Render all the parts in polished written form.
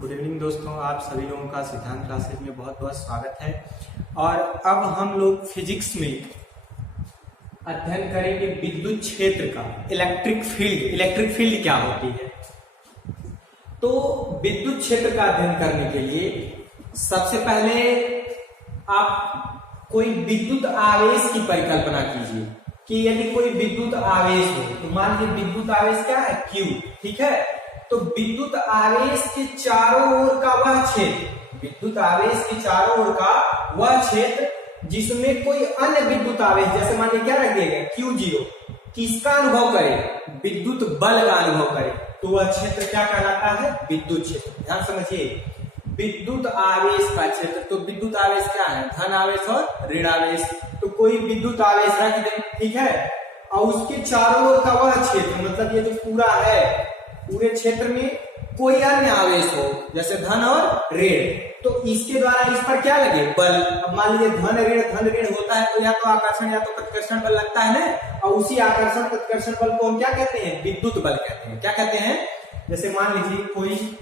Good evening दोस्तों, आप सभी लोगों का सिद्धांत क्लासेज में बहुत बहुत स्वागत है। और अब हम लोग फिजिक्स में अध्ययन करेंगे विद्युत क्षेत्र का। इलेक्ट्रिक फील्ड क्या होती है। तो विद्युत क्षेत्र का अध्ययन करने के लिए सबसे पहले आप कोई विद्युत आवेश की परिकल्पना कीजिए कि यदि कोई विद्युत आवेश हो तो मान लीजिए विद्युत आवेश क्या है, Q। ठीक है, तो विद्युत आवेश के चारों ओर का वह क्षेत्र, विद्युत आवेश के चारों ओर का वह क्षेत्र जिसमें कोई अन्य विद्युत आवेश, जैसे मान लीजिए क्या रख दिया गया Q0, किसका अनुभव करे, विद्युत बल का अनुभव करे, तो वह क्षेत्र क्या कहलाता है, विद्युत क्षेत्र। ध्यान समझिए, विद्युत आवेश का क्षेत्र। तो विद्युत आवेश क्या है, धन आवेश और ऋण आवेश। तो कोई विद्युत आवेश रख दे, ठीक है, और उसके चारों ओर का वह क्षेत्र, मतलब ये जो पूरा है, पूरे क्षेत्र में कोई अन्य आवेश हो जैसे धन और ऋण, तो इसके द्वारा इस पर क्या लगे, बल। अब मान लीजिए धन ऋण होता है तो या तो आकर्षण या तो प्रतिकर्षण बल लगता है ना, और उसी आकर्षण प्रतिकर्षण बल को हम क्या कहते हैं, विद्युत बल कहते हैं। क्या कहते हैं, जैसे मान लीजिए कोई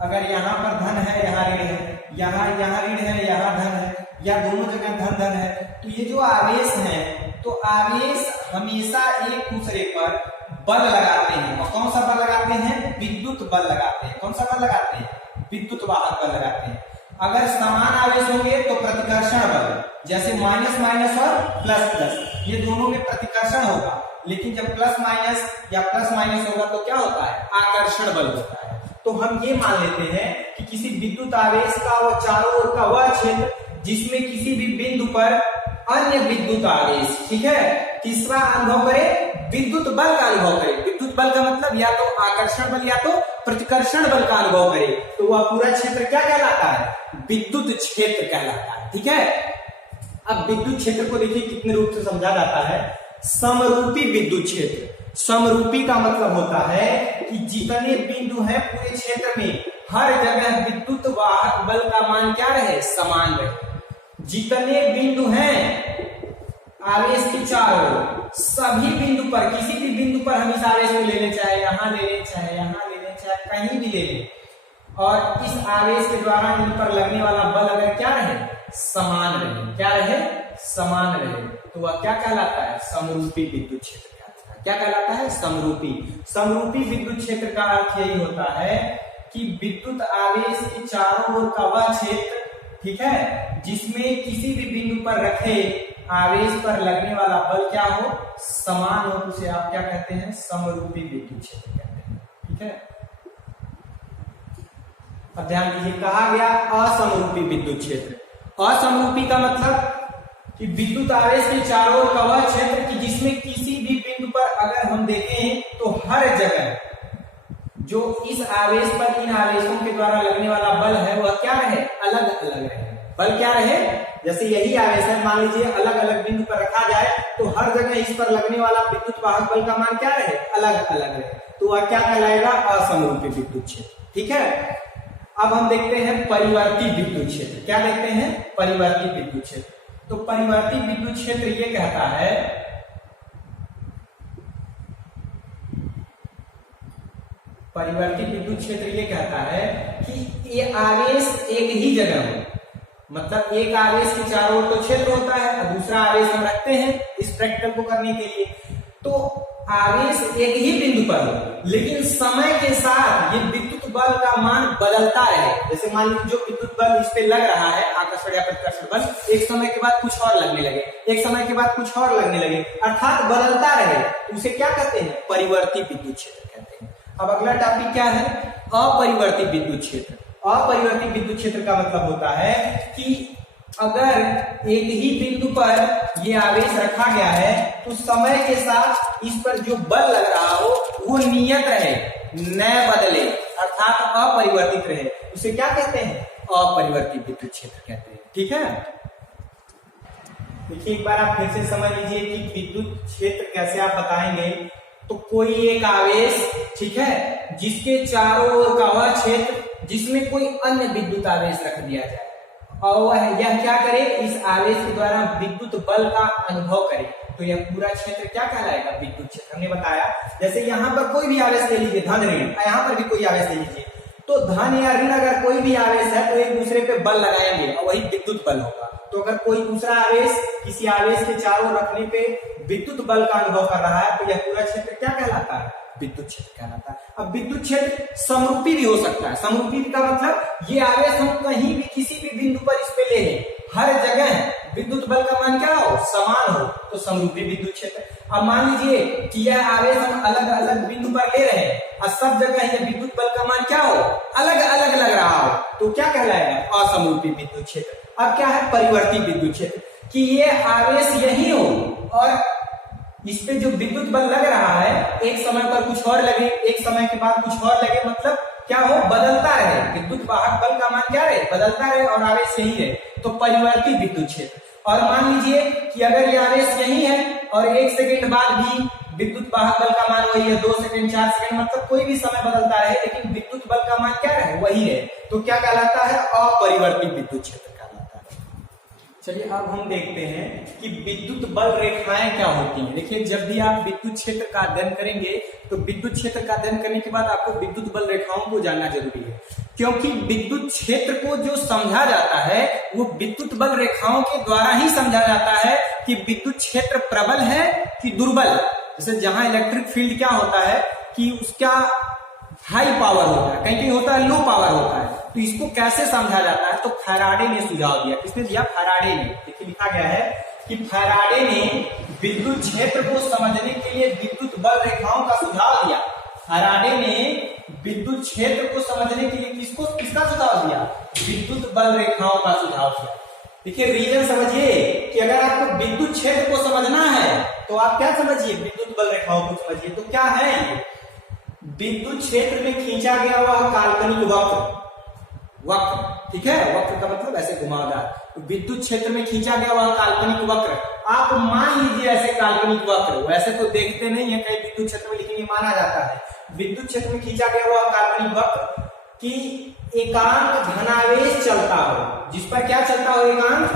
अगर यहाँ पर धन है, यहाँ ऋण है, यहाँ ऋण है, यहाँ धन है, या दोनों जगह धन है, तो ये जो आवेश है, तो आवेश हमेशा एक दूसरे पर बल लगाते हैं। और कौन सा बल लगाते हैं, विद्युत बल लगाते हैं। कौन सा बल लगाते हैं, विद्युत वाहक बल लगाते हैं। अगर समान आवेश होंगे तो प्रतिकर्षण बल, जैसे माइनस माइनस और प्लस प्लस, ये दोनों में प्रतिकर्षण होगा। लेकिन जब प्लस माइनस या प्लस माइनस होगा तो क्या होता है, आकर्षण बल होता है। तो हम ये मान लेते हैं कि किसी विद्युत आवेश का वो चारों ओर का वह क्षेत्र जिसमें किसी भी बिंदु पर अन्य विद्युत आवेश, ठीक है, तीसरा अनुभव करे, विद्युत बल का अनुभव करे। विद्युत बल का मतलब या तो आकर्षण बल या तो प्रतिकर्षण बल का अनुभव करे, तो वह पूरा क्षेत्र क्या कहलाता है, विद्युत क्षेत्र कहलाता है। ठीक है, अब विद्युत क्षेत्र को देखिए कितने रूप से समझा जाता है। समरूपी विद्युत क्षेत्र। समरूपी का मतलब होता है कि जितने बिंदु हैं पूरे क्षेत्र में, हर जगह विद्युत वाहक बल का मान क्या रहे, समान रहे। जितने बिंदु हैं आवेश के चारों, सभी बिंदु पर, किसी भी बिंदु पर हम इस आवेश को ले लें, चाहे यहाँ ले लें, चाहे यहाँ ले लें, चाहे कहीं भी ले लें, और इस आवेश के द्वारा इन पर लगने वाला बल अगर क्या रहे, समान रहे, क्या रहे, समान रहे, तो वह क्या कहलाता है, समरूपी विद्युत क्षेत्र कहलाता है। क्या कहलाता है, समरूपी। समरूपी विद्युत क्षेत्र का अर्थ यही होता है कि विद्युत आवेश के चारों ओर का वह क्षेत्र, ठीक है, जिसमें किसी भी बिंदु पर रखे आवेश पर लगने वाला बल क्या हो, समान हो, उसे आप क्या कहते हैं, समरूपी विद्युत क्षेत्र कहते हैं। ठीक है, अब ध्यान दीजिए, कहा गया असमरूपी विद्युत क्षेत्र। असमरूपी का मतलब कि विद्युत आवेश के चारों ओर का वह क्षेत्र कि जिसमें किसी भी बिंदु पर अगर हम देखें तो हर जगह जो इस आवेश पर इन आवेशों के द्वारा लगने वाला बल है वह क्या रहे, अलग अलग रहे। बल क्या रहे, जैसे यही आवेश है, मान लीजिए अलग अलग बिंदु पर रखा जाए तो हर जगह इस पर लगने वाला विद्युत वाहक बल का मान क्या रहे, अलग अलग रहे, तो वह क्या कहलाएगा, असमरूपी विद्युत क्षेत्र। ठीक है, अब हम देखते हैं परिवर्ती विद्युत क्षेत्र। क्या देखते हैं, परिवर्ती विद्युत क्षेत्र। तो परिवर्ती विद्युत क्षेत्र ये कहता है, परिवर्ती विद्युत क्षेत्र ये कहता है कि ये आवेश एक ही जगह हो, मतलब एक आवेश के चारों ओर तो क्षेत्र होता है और दूसरा आवेश हम रखते हैं इस प्रैक्टिकल को करने के लिए, तो आवेश एक ही बिंदु पर हो, लेकिन समय के साथ ये विद्युत बल का मान बदलता रहे। जैसे मान लीजिए जो विद्युत बल इस पे लग रहा है, आकर्षण या प्रतिकर्षण बल, एक समय के बाद कुछ और लगने लगे, एक समय के बाद कुछ और लगने लगे, अर्थात बदलता रहे, उसे क्या कहते हैं, परिवर्ती विद्युत क्षेत्र कहते हैं। अब अगला टॉपिक क्या है, अपरिवर्ती विद्युत क्षेत्र। अपरिवर्ती विद्युत क्षेत्र का मतलब होता है कि अगर एक ही बिंदु पर ये आवेश रखा गया है तो समय के साथ इस पर जो बल लग रहा हो वो नियत रहे, न बदले, अर्थात अपरिवर्तित रहे, उसे क्या कहते हैं, अपरिवर्ती विद्युत क्षेत्र कहते हैं। ठीक है, देखिए एक बार आप फिर से समझ लीजिए कि विद्युत क्षेत्र कैसे आप बताएंगे। तो कोई एक आवेश, ठीक है, जिसके चारों ओर का वह क्षेत्र जिसमें कोई अन्य विद्युत आवेश रख दिया जाए और वह यह क्या करे, इस आवेश के द्वारा विद्युत बल का अनुभव करे, तो यह पूरा क्षेत्र क्या कहलाएगा, विद्युत क्षेत्र। हमने बताया जैसे यहाँ पर कोई भी आवेश ले लीजिए, धन ऋण, यहाँ पर भी कोई आवेश ले लीजिए, तो धन या ऋण अगर कोई भी आवेश है तो एक दूसरे पे बल लगाएंगे और वही विद्युत बल होगा। तो अगर कोई दूसरा आवेश किसी आवेश के चारों रखने पे विद्युत बल का अनुभव कर रहा है तो यह पूरा क्षेत्र क्या कहलाता है? विद्युत क्षेत्र कहलाता है। अब विद्युत क्षेत्र समरूपी भी हो सकता है। समरूपी का मतलब ये आवेश हम कहीं भी किसी भी बिंदु पर इस पे ले लें, हर जगह विद्युत बल का मान क्या हो? समान हो, तो समरूपी विद्युत क्षेत्र। अब मान लीजिए कि यह आवेश हम अलग अलग बिंदु पर ले रहे हैं और सब जगह यह विद्युत बल का मान क्या हो? अलग अलग लग रहा हो, तो क्या कहलाएगा? असमरूपी विद्युत क्षेत्र। अब क्या है? परिवर्ती विद्युत क्षेत्र, कि ये आवेश यही हो और इस पे जो विद्युत बल लग रहा है एक समय पर कुछ और लगे, एक समय के बाद कुछ और लगे, मतलब क्या हो? बदलता रहे। विद्युत वाहक बल का मान क्या रहे? बदलता रहे और आवेश यही रहे, तो परिवर्ती विद्युत क्षेत्र। और मान लीजिए कि अगर ये आवेश यही है और 1 सेकंड बाद भी विद्युत वाहक बल का मान वही है, 2 सेकंड 4 सेकंड, मतलब कोई भी समय बदलता रहे लेकिन विद्युत बल का मान क्या रहे? वही रहे, तो क्या कहलाता है? अपरिवर्ती विद्युत क्षेत्र कहलाता है। चलिए अब हम देखते हैं कि विद्युत बल रेखाएं क्या होती हैं। देखिए जब भी आप विद्युत क्षेत्र का अध्ययन करेंगे तो विद्युत क्षेत्र का अध्ययन करने के बाद आपको विद्युत बल रेखाओं को जानना जरूरी है, क्योंकि विद्युत क्षेत्र को जो समझा जाता है वो विद्युत बल रेखाओं के द्वारा ही समझा जाता है कि विद्युत क्षेत्र प्रबल है कि दुर्बल। जैसे जहां इलेक्ट्रिक फील्ड क्या होता है कि उसका हाई पावर होता है, कहीं कहीं होता है लो पावर होता है, तो इसको कैसे समझा जाता है? तो फैराडे ने सुझाव दिया। किसने दिया? फैराडे ने। देखिए लिखा गया है कि फैराडे ने विद्युत क्षेत्र को समझने के लिए विद्युत बल रेखाओं का सुझाव दिया। फैराडे ने विद्युत क्षेत्र को समझने के लिए किसका सुझाव दिया? विद्युत बल रेखाओं का सुझाव दिया। देखिए रीजन समझिए कि अगर आपको विद्युत क्षेत्र को समझना है तो आप क्या समझिए? विद्युत बल रेखाओं को समझिए। तो क्या है ये? विद्युत क्षेत्र में खींचा गया हुआ काल्पनिक वक्र, ठीक है? वक्र का मतलब ऐसे घुमावदार। तो विद्युत क्षेत्र में खींचा गया हुआ काल्पनिक वक्र, आप मान लीजिए ऐसे काल्पनिक वक्र, वैसे तो देखते नहीं है कहीं विद्युत क्षेत्र में, लेकिन ये माना जाता है विद्युत क्षेत्र में खींचा गया हुआ काल्पनिक वक्र कि एकांक धनावेश चलता हो, जिस पर क्या चलता हो? एकांक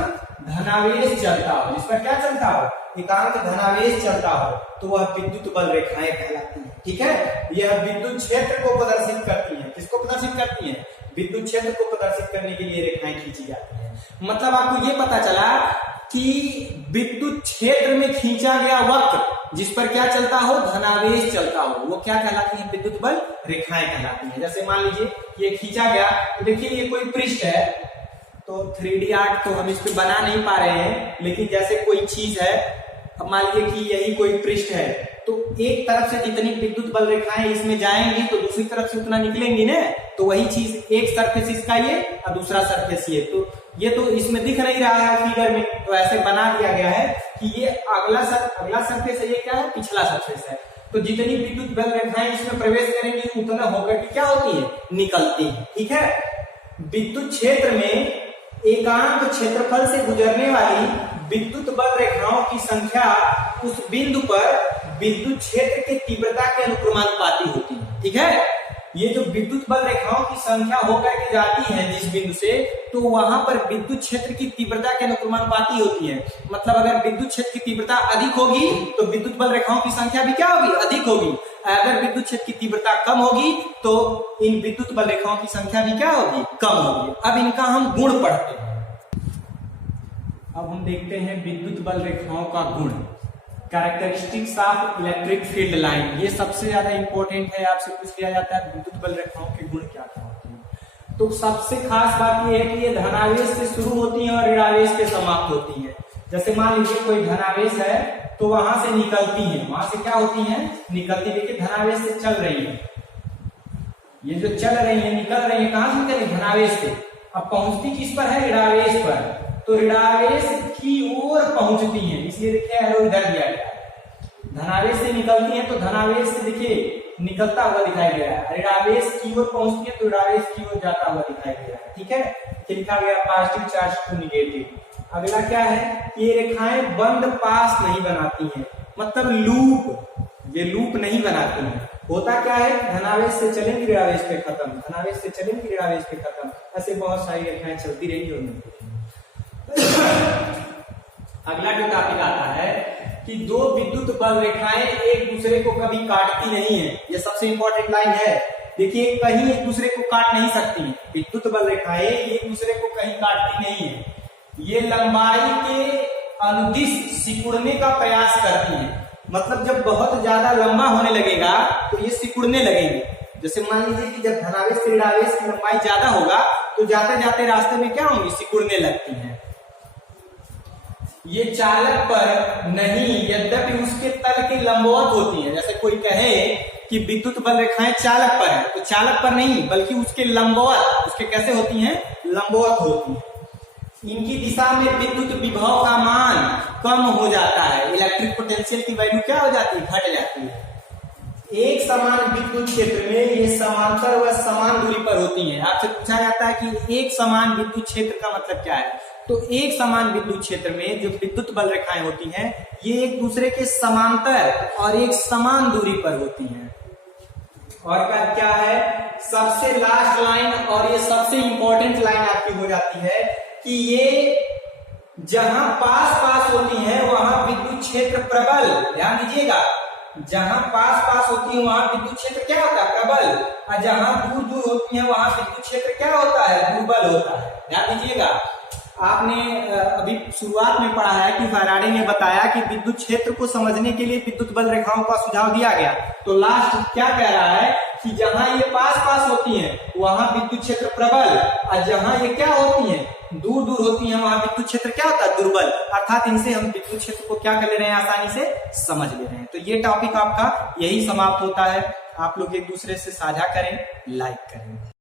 धनावेश चलता हो, जिस पर क्या चलता हो? एकांक धनावेश चलता हो, तो वह विद्युत बल रेखाएं कहलाती है। ठीक है, यह विद्युत क्षेत्र को प्रदर्शित करती है। किसको प्रदर्शित करती है? विद्युत क्षेत्र को प्रदर्शित करने के लिए रेखाएं खींची जाती है। मतलब आपको ये पता चला कि विद्युत क्षेत्र में खींचा गया वक्र जिस पर क्या चलता हो? धनावेश चलता हो, वो क्या कहलाती है? विद्युत बल रेखाएं कहलाती है। जैसे मान लीजिए ये खींचा गया, तो देखिए ये कोई पृष्ठ है, तो 3D आर्ट तो हम इस पे बना नहीं पा रहे हैं, लेकिन जैसे कोई चीज है, अब मान लीजिए कि यही कोई पृष्ठ है, तो एक तरफ से जितनी विद्युत बल रेखाएं इसमें जाएंगी तो दूसरी तरफ से उतना निकलेंगी ना। तो वही चीज, एक सरफेस इसका ये और दूसरा सरफेस ये, तो ये तो इसमें दिख नहीं रहा है फिगर में, तो ऐसे बना दिया गया है कि ये अगला सरफेस है, ये क्या है? पिछला सरफेस है। तो जितनी विद्युत बल रेखाएं इसमें प्रवेश करेंगी उतना होकर के क्या होती है? निकलती है। ठीक है, विद्युत क्षेत्र में एकांक क्षेत्रफल से गुजरने वाली विद्युत बल रेखाओं की संख्या उस बिंदु पर विद्युत क्षेत्र के तीव्रता के अनुक्रमानुपाती होती है। ठीक है, ये जो विद्युत बल रेखाओं की संख्या होकर के जाती है जिस बिंदु से, तो वहां पर विद्युत क्षेत्र की तीव्रता के अनुक्रमानुपाती होती है। मतलब अगर विद्युत क्षेत्र की तीव्रता अधिक होगी तो विद्युत बल रेखाओं की संख्या भी क्या होगी? अधिक होगी। अगर विद्युत क्षेत्र की तीव्रता कम होगी तो इन विद्युत बल रेखाओं की संख्या भी क्या होगी? कम होगी। अब इनका हम गुण पढ़ते हैं। अब हम देखते हैं विद्युत बल रेखाओं का गुण, characteristics of electric field line. ये सबसे ज्यादा इंपॉर्टेंट है, आपसे पूछ लिया जाता है विद्युत बल रेखाओं के गुण क्या क्या होते हैं। तो सबसे खास बात ये है कि ये धनावेश से शुरू होती है और ऋणावेश से समाप्त होती है। जैसे मान लीजिए कोई धनावेश है तो वहां से निकलती है, वहां से क्या होती है? निकलती। देखिए धनावेश से चल रही है, ये जो चल रही है, निकल रही है, कहां से निकल रही? धनावेश से। अब पहुंचती किस पर है? ऋणावेश पर। तो ऋणावेश की ओर पहुंचती है, इसलिए देखिए एरो इधर दिया गया है। धनावेश से निकलती है तो धनावेश से देखिए निकलता हुआ दिखाई दे रहा है, ऋणावेश की ओर पहुंचती है तो ऋणावेश की ओर जाता हुआ दिखाई दे रहा है। ठीक है, लिखा गया पॉजिटिव चार्ज टू निगेटिव। अगला क्या है? ये रेखाएं बंद पास नहीं बनाती हैं, मतलब लूप, ये लूप नहीं बनाती हैं। होता क्या है? धनावेश से चलेंगे ऋणावेश पे खत्म, धनावेश से चलेंगे ऋणावेश पे खत्म, ऐसे बहुत सारी रेखाएं चलती रहेंगी और मिलती रहेंगी। अगला जो टॉपिक आता है कि दो विद्युत बल रेखाएं एक दूसरे को कभी काटती नहीं है। यह सबसे इंपॉर्टेंट लाइन है देखिए कहीं एक दूसरे को काट नहीं सकती है, विद्युत बल रेखाएं एक दूसरे को कहीं काटती नहीं है, ये लंबाई के अनुदिश सिकुड़ने का प्रयास करती है। मतलब जब बहुत ज्यादा लंबा होने लगेगा तो ये सिकुड़ने लगेंगे। जैसे मान लीजिए कि जब धनावेश से ऋणावेश की लंबाई ज्यादा होगा तो जाते जाते रास्ते में क्या होंगी, सिकुड़ने लगती हैं। ये चालक पर नहीं, यद्यपि उसके तल की लंबवत होती है। जैसे कोई कहे कि विद्युत बल रेखाएं चालक पर है, तो चालक पर नहीं बल्कि उसके लंबवत, उसके कैसे होती हैं, लंबवत होती है। इनकी दिशा में विद्युत विभव का मान कम हो जाता है, इलेक्ट्रिक पोटेंशियल की वैल्यू क्या हो जाती है, घट जाती है। एक समान विद्युत क्षेत्र में ये समांतर व समान दूरी पर होती हैं। आपसे पूछा जाता है कि एक समान विद्युत क्षेत्र का मतलब क्या है, तो एक समान विद्युत क्षेत्र में जो विद्युत बल रेखाएं होती हैं ये एक दूसरे के समांतर और एक समान दूरी पर होती हैं। और क्या है, सबसे लास्ट लाइन और ये सबसे इंपॉर्टेंट लाइन आपकी हो जाती है कि ये जहां पास पास होती हैं वहां विद्युत क्षेत्र प्रबल, ध्यान दीजिएगा, जहां पास पास होती है वहां विद्युत क्षेत्र क्या होता है, प्रबल, और जहां दूर दूर होती है वहां विद्युत क्षेत्र क्या होता है, दुर्बल होता है। ध्यान दीजिएगा, आपने अभी शुरुआत में पढ़ा है कि फैराडे ने बताया कि विद्युत क्षेत्र को समझने के लिए विद्युत बल रेखाओं का सुझाव दिया गया। तो लास्ट क्या कह रहा है कि जहां ये पास पास होती हैं वहां विद्युत क्षेत्र प्रबल, और जहां ये क्या होती हैं, दूर दूर होती हैं वहां विद्युत क्षेत्र क्या होता है, दुर्बल। अर्थात इनसे हम विद्युत क्षेत्र को क्या कर ले रहे हैं, आसानी से समझ ले रहे हैं। तो ये टॉपिक आपका यही समाप्त होता है। आप लोग एक दूसरे से साझा करें, लाइक करें।